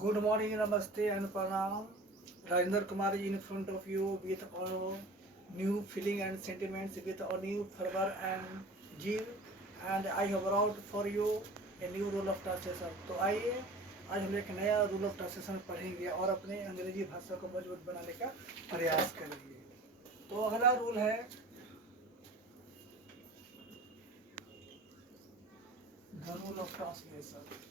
Good morning, Namaste and Pranam. Rajendra Kumar is in front of you with our new feeling and sentiments, with our new fervor and zeal, and I have brought for you a new rule of translation. तो आइए आज हम एक नया rule of translation पढ़ेंगे और अपने अंग्रेजी भाषा को मजबूत बनाने का प्रयास करेंगे। तो अगला रूल है the rule of translation.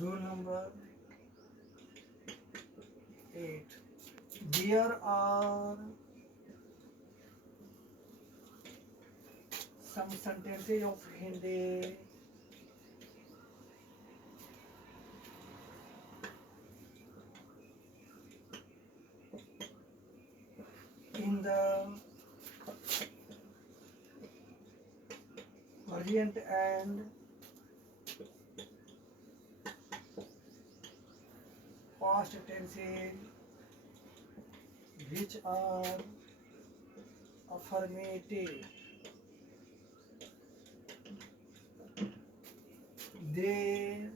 Rule number 8. There are some sentences of Hindi in the present and past tenses which are affirmative. They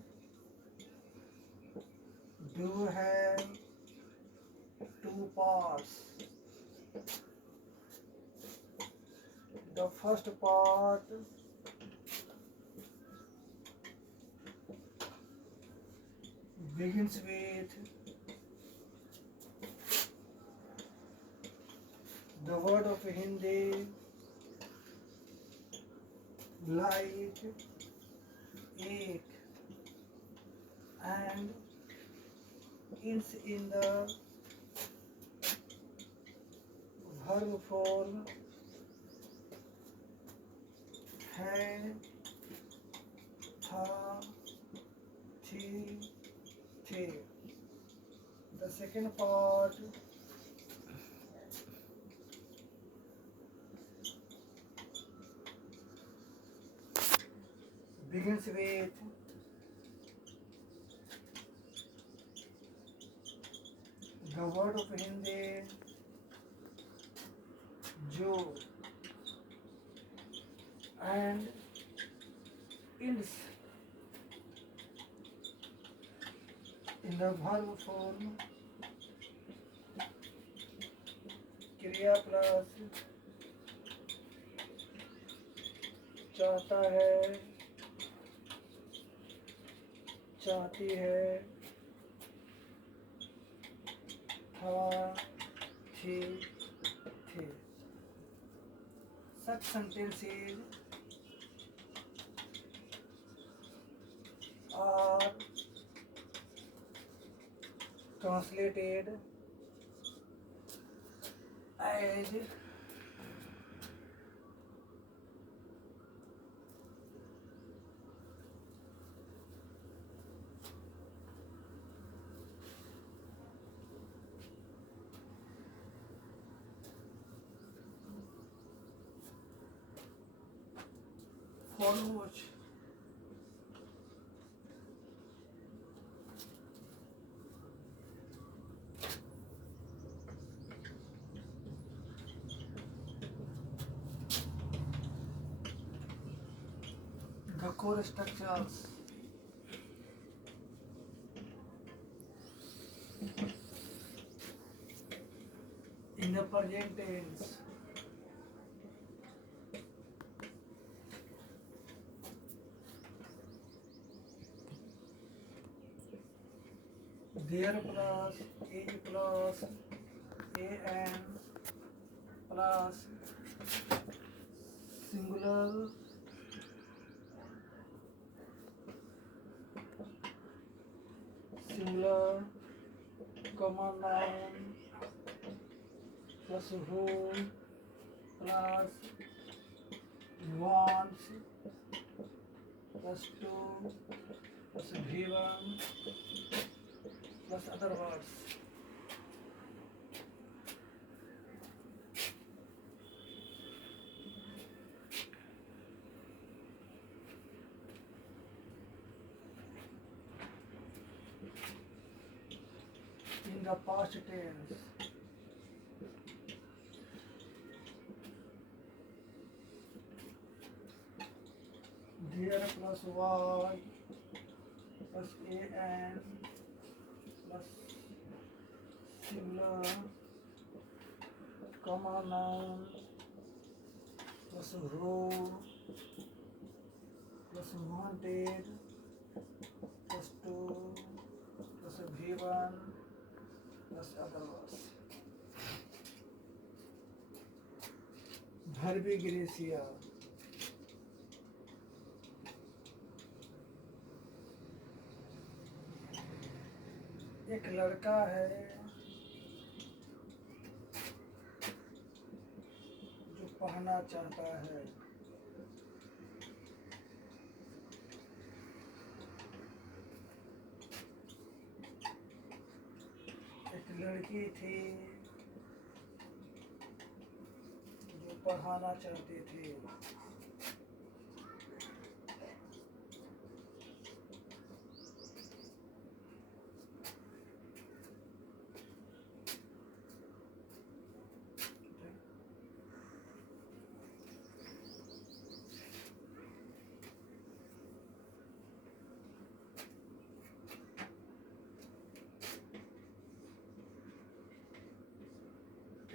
do have two parts. The first part begins with the word of Hindi like ek and ends in the verb form है, था, थी, थे. The second part begins with the word of Hindi जो and ends in the verb form क्रिया plus चाहता है, चाहती है, था, थी, थे. Such sentences are translated as follows. The core structures in the present tense there plus is plus an plus singular singular common noun plus whom plus wants plus to plus given plus other words. In the past tense There plus y plus an plus similar common noun plus row plus wanted plus 2 plus v1 plus others. Verbi Gracia. एक लड़का है जो पढ़ना चाहता है। एक लड़की थी जो पढ़ाना चाहती थी।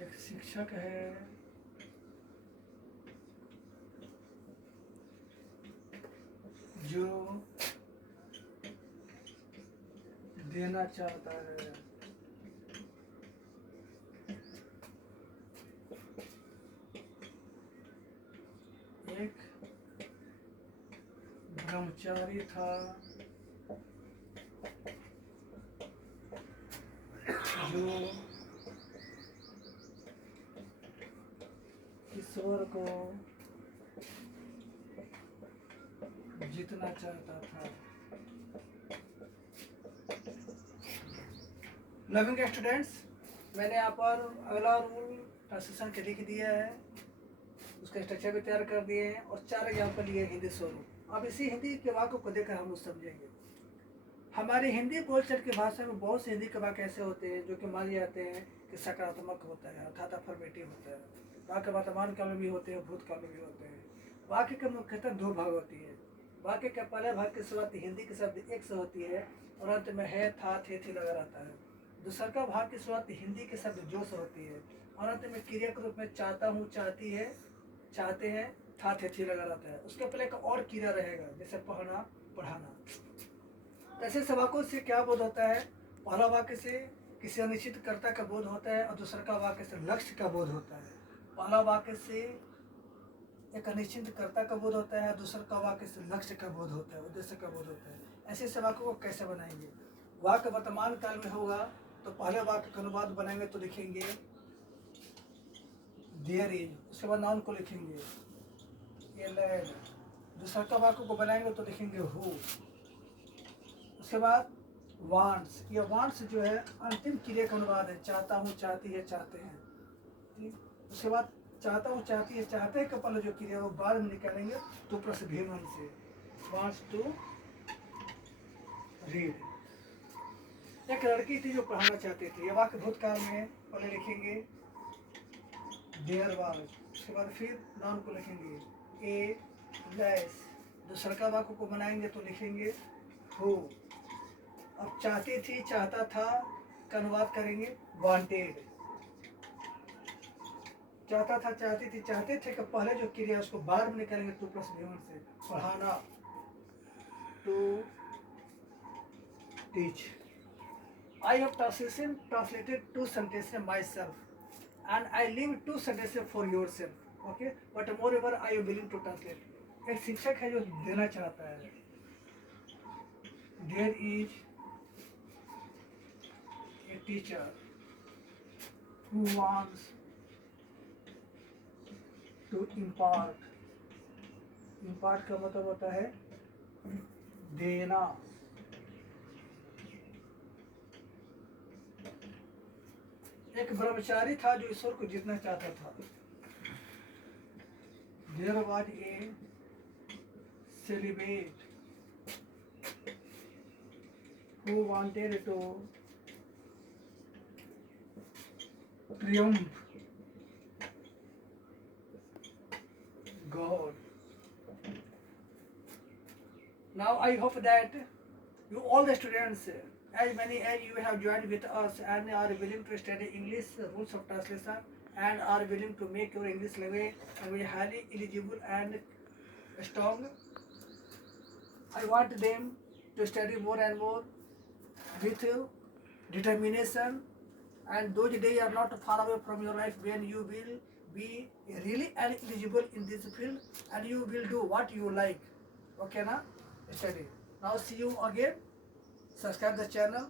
एक शिक्षक है जो देना चाहता है। एक ब्रह्मचारी था जो ईश्वर को जीतना चाहता था। लविंग स्टूडेंट्स, मैंने यहाँ पर अगला रूल ट्रांसलेशन के लिख दिया है, उसका स्ट्रक्चर भी तैयार कर दिए हैं और 4 एग्जाम्पल लिए हिंदी स्वरूप। अब इसी हिंदी के वाक्य को देखकर हम लोग समझेंगे। हमारी हिंदी बोलचाल की भाषा में बहुत से हिंदी के वाक्य ऐसे होते हैं जो कि माने जाते हैं कि सकारात्मक होता है, अर्थात अफर्मेटिव होता है। वाक्य वर्तमान काल में भी होते हैं, भूतकाल में भी होते हैं। वाक्य के मुख्यतः 2 भाग होती है। वाक्य के पहले भाग की शुरुआत हिंदी के शब्द एक से होती है और अंत में है, था, थे, थी लगा रहता है। दूसरा का भाग की शुरुआत हिंदी के शब्द जो से होती है और अंत में क्रिया के रूप में चाहता हूँ, चाहती है, चाहते हैं, था, थे, थी लगा रहता है। उसके पहले एक और क्रिया रहेगा, जैसे पढ़ना, पढ़ाना। ऐसे सब वाक्यों से क्या बोध होता है? पहला वाक्य से किसी अनिश्चित कर्ता का बोध होता है और दूसरा का वाक्य से लक्ष्य का बोध होता है। पहला वाक्य से एक अनिश्चित कर्ता का बोध होता है, दूसरा का वाक्य से लक्ष्य का बोध होता है, उद्देश्य का बोध होता है। ऐसे सब वाक्यों को कैसे बनाएंगे? वाक्य वर्तमान काल में होगा तो पहले वाक्य का अनुवाद बनाएंगे तो लिखेंगे देयर इज, उसके बाद नाउन को लिखेंगे ये लैड। दूसरा का वाक्य को बनाएंगे तो लिखेंगे हु। उसके बाद वांट्स, ये वांट्स जो है अंतिम क्रिया का अनुवाद है, चाहता हूँ, चाहती है, चाहते हैं। उसके बाद चाहता हूँ, चाहती है, चाहते हैं का पहले जो क्रिया वो बाद में निकालेंगे तो प्लस भीमन से वांट्स टू रीड। एक लड़की थी जो पढ़ाना चाहती थी, ये वाक्य भूतकाल में पहले लिखेंगे देयर वाज, उसके बाद फिर नाउन को लिखेंगे ए लेस। दूसरा का वाक्य को बनाएंगे तो लिखेंगे हु। अब चाहती थी, चाहता था का अनुवाद करेंगे वांटेड। चाहता था, चाहती थी, चाहते थे का पहले जो क्रिया उसको बाद में निकालेंगे टू प्लस भीमन से पढ़ाना, to teach. I have translated 2 sentences myself and I leave 2 sentences for yourself. Okay, but moreover I am willing to translate. एक शिक्षक है जो देना चाहता है। There is a teacher who wants to impart. Impart का मतलब होता है देना। एक ब्रह्मचारी था जो ईश्वर को जीतना चाहता था। There was a celibate who wanted to triumph God. Now I hope that you all the students, as many as you have joined with us and are willing to study English rules of translation and are willing to make your English language highly eligible and strong. I want them to study more and more with determination, and those days are not far away from your life when you will be really eligible in this field and you will do what you like. Okay, na? Study. Now see you again. Subscribe the channel.